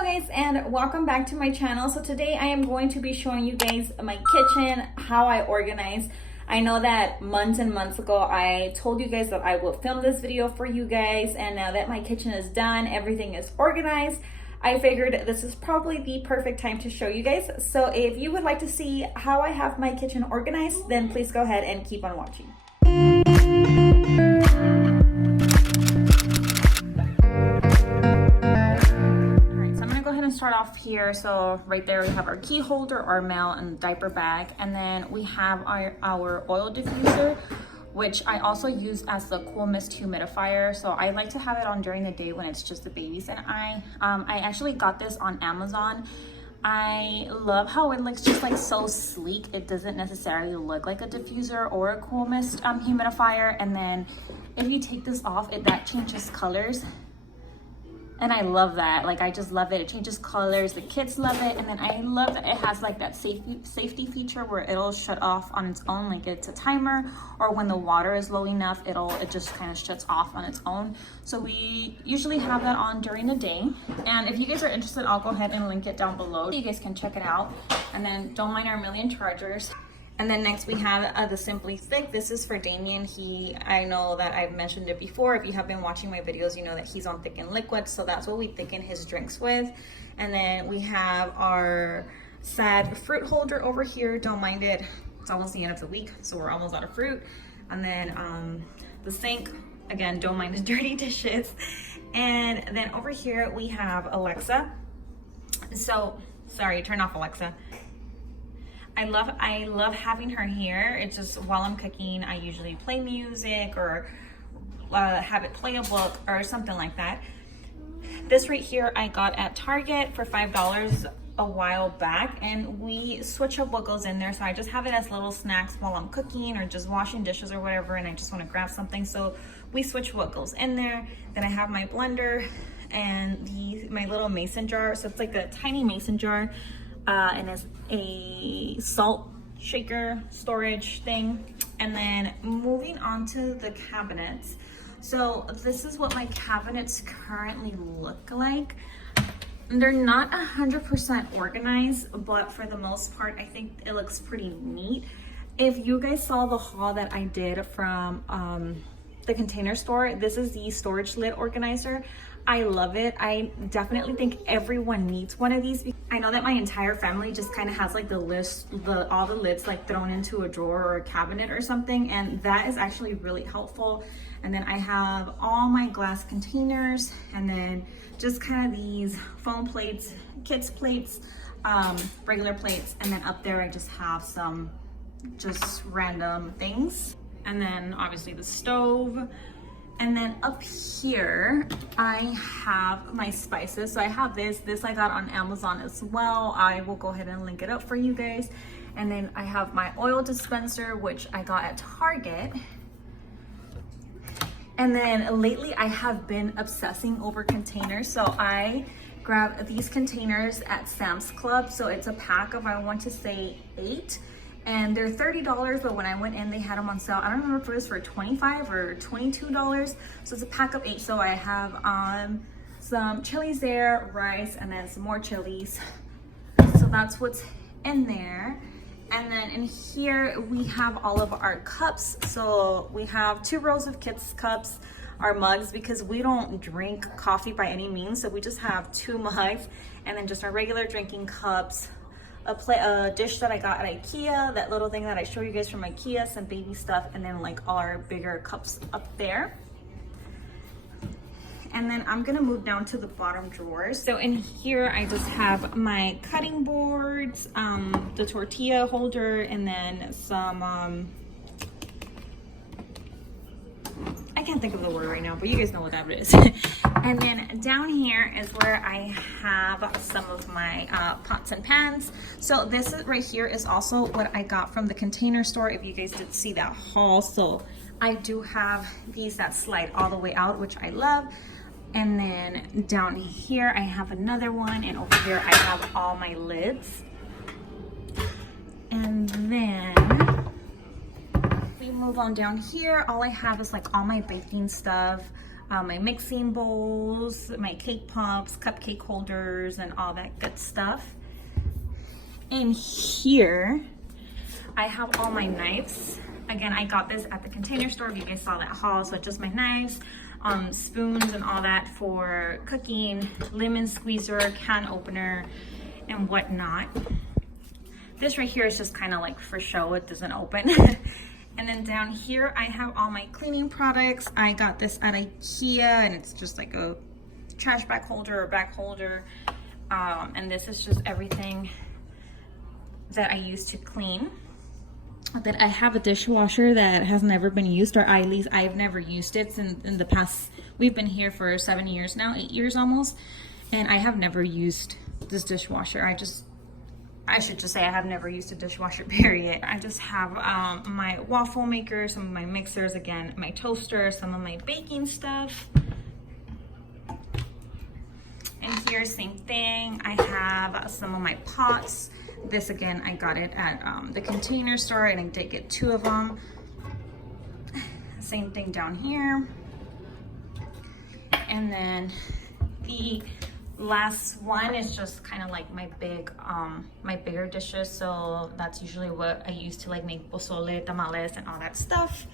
Hello guys, and welcome back to my channel. So today I am going to be showing you guys my kitchen, how I organize. I know that months and months ago I told you guys that I will film this video for you guys, and now that my kitchen is done, everything is organized, I figured this is probably the perfect time to show you guys. So if you would like to see how I have my kitchen organized, then please go ahead and keep on watching. Start off here. So right there we have our key holder, our mail, and diaper bag, and then we have our oil diffuser, which I also use as the cool mist humidifier. So I like to have it on during the day when it's just the babies and I actually got this on Amazon. I love how it looks just like so sleek. It doesn't necessarily look like a diffuser or a cool mist humidifier, and then if you take this off, that changes colors. And I love that. Like, I just love it. It changes colors. The kids love it. And then I love that it has like that safety feature where it'll shut off on its own. Like, it's a timer, or when the water is low enough, it just kind of shuts off on its own. So we usually have that on during the day. And if you guys are interested, I'll go ahead and link it down below so you guys can check it out. And then don't mind our million chargers. And then next we have the Simply Thick. This is for Damien. I know that I've mentioned it before. If you have been watching my videos, you know that he's on Thick and Liquid, so that's what we thicken his drinks with. And then we have our sad fruit holder over here. Don't mind it. It's almost the end of the week, so we're almost out of fruit. And then the sink, again, don't mind the dirty dishes. And then over here we have Alexa. So, sorry, turn off Alexa. I love having her here. It's just while I'm cooking, I usually play music or have it play a book or something like that. This right here I got at Target for $5 a while back, and we switch up what goes in there. So I just have it as little snacks while I'm cooking or just washing dishes or whatever, and I just want to grab something. So we switch what goes in there. Then I have my blender and my little mason jar. So it's like a tiny mason jar. And it's a salt shaker storage thing. And then moving on to the cabinets. So this is what my cabinets currently look like. They're not 100% organized, but for the most part, I think it looks pretty neat. If you guys saw the haul that I did from the Container Store, this is the storage lid organizer. I love it. I definitely think everyone needs one of these. I know that my entire family just kind of has like all the lids like thrown into a drawer or a cabinet or something, and that is actually really helpful. And then I have all my glass containers, and then just kind of these foam plates, kids plates, regular plates, and then up there I just have some just random things. And then obviously the stove. And then up here, I have my spices. So I have this I got on Amazon as well. I will go ahead and link it up for you guys. And then I have my oil dispenser, which I got at Target. And then lately I have been obsessing over containers. So I grabbed these containers at Sam's Club. So it's a pack of, I want to say 8. And they're $30, but when I went in, they had them on sale. I don't remember if it was for $25 or $22. So it's a pack of 8. So I have some chilies there, rice, and then some more chilies. So that's what's in there. And then in here, we have all of our cups. So we have 2 rows of kids' cups, our mugs, because we don't drink coffee by any means. So we just have 2 mugs, and then just our regular drinking cups. A dish that I got at IKEA, that little thing that I show you guys from IKEA, some baby stuff, and then like all our bigger cups up there. And then I'm gonna move down to the bottom drawers. So in here, I just have my cutting boards, the tortilla holder, and then some, I can't think of the word right now, but you guys know what that is. And then down here is where I have some of my pots and pans. So this right here is also what I got from the Container Store, if you guys did see that haul. So I do have these that slide all the way out, which I love. And then down here I have another one, and over here I have all my lids. And then we move on down here. All I have is like all my baking stuff, my mixing bowls, my cake pops, cupcake holders, and all that good stuff. In here, I have all my knives. Again, I got this at the Container Store. If you guys saw that haul, so just my knives, spoons, and all that for cooking, lemon squeezer, can opener, and whatnot. This right here is just kind of like for show, it doesn't open. And then down here, I have all my cleaning products. I got this at IKEA, and it's just like a trash bag holder or bag holder. And this is just everything that I use to clean. That I have a dishwasher that has never been used, or at least I've never used it in the past. We've been here for 7 years now, 8 years almost, and I have never used this dishwasher. I should just say I have never used a dishwasher, period. I just have my waffle maker, some of my mixers, again, my toaster, some of my baking stuff. And here, same thing. I have some of my pots. This, again, I got it at the Container Store, and I did get 2 of them. Same thing down here. And then the last one is just kind of like my bigger dishes. So that's usually what I use to like make pozole, tamales, and all that stuff.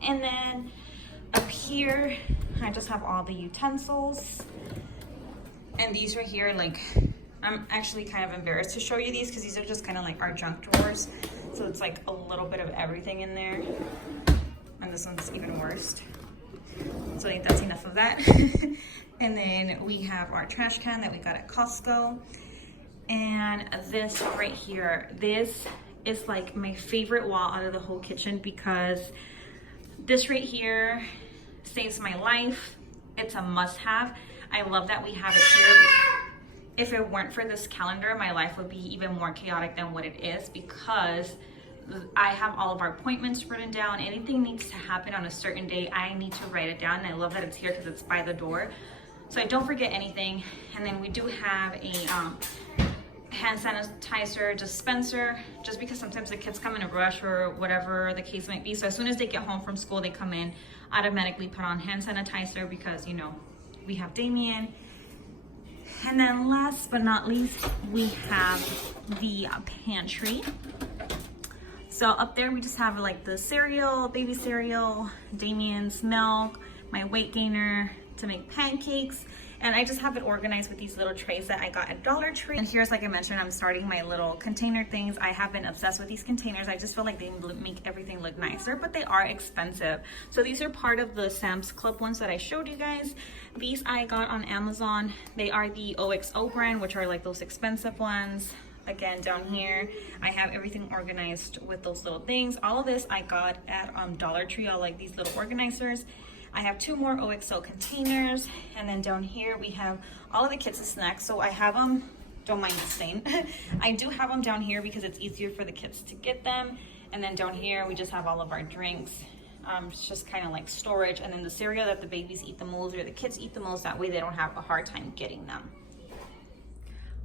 And then up here, I just have all the utensils. And these right here, like, I'm actually kind of embarrassed to show you these because these are just kind of like our junk drawers. So it's like a little bit of everything in there. And this one's even worse. So I think that's enough of that. And then we have our trash can that we got at Costco. And this right here, this is like my favorite wall out of the whole kitchen because this right here saves my life. It's a must-have. I love that we have it here. If it weren't for this calendar, my life would be even more chaotic than what it is because I have all of our appointments written down. Anything needs to happen on a certain day, I need to write it down. And I love that it's here because it's by the door. So I don't forget anything. And then we do have a hand sanitizer dispenser, just because sometimes the kids come in a rush or whatever the case might be. So as soon as they get home from school, they come in, automatically put on hand sanitizer because, you know, we have Damien. And then last but not least, we have the pantry. So up there, we just have like the cereal, baby cereal, Damien's milk, my weight gainer to make pancakes. And I just have it organized with these little trays that I got at Dollar Tree. And here's, like I mentioned, I'm starting my little container things. I have been obsessed with these containers. I just feel like they make everything look nicer, but they are expensive. So these are part of the Sam's Club ones that I showed you guys. These I got on Amazon. They are the OXO brand, which are like those expensive ones. Again, down here, I have everything organized with those little things. All of this I got at Dollar Tree, all like these little organizers. I have 2 more OXO containers, and then down here we have all of the kids' snacks. So I have them, don't mind the stain. I do have them down here because it's easier for the kids to get them. And then down here we just have all of our drinks. It's just kind of like storage, and then the cereal that the babies eat the most or the kids eat the most, that way they don't have a hard time getting them.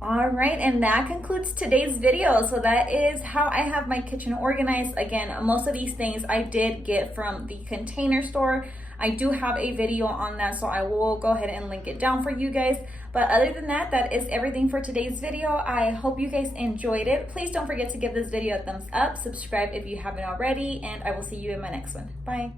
All right, and that concludes today's video. So that is how I have my kitchen organized. Again, most of these things I did get from the Container Store. I do have a video on that, so I will go ahead and link it down for you guys. But other than that, that is everything for today's video. I hope you guys enjoyed it. Please don't forget to give this video a thumbs up, subscribe if you haven't already, and I will see you in my next one. Bye.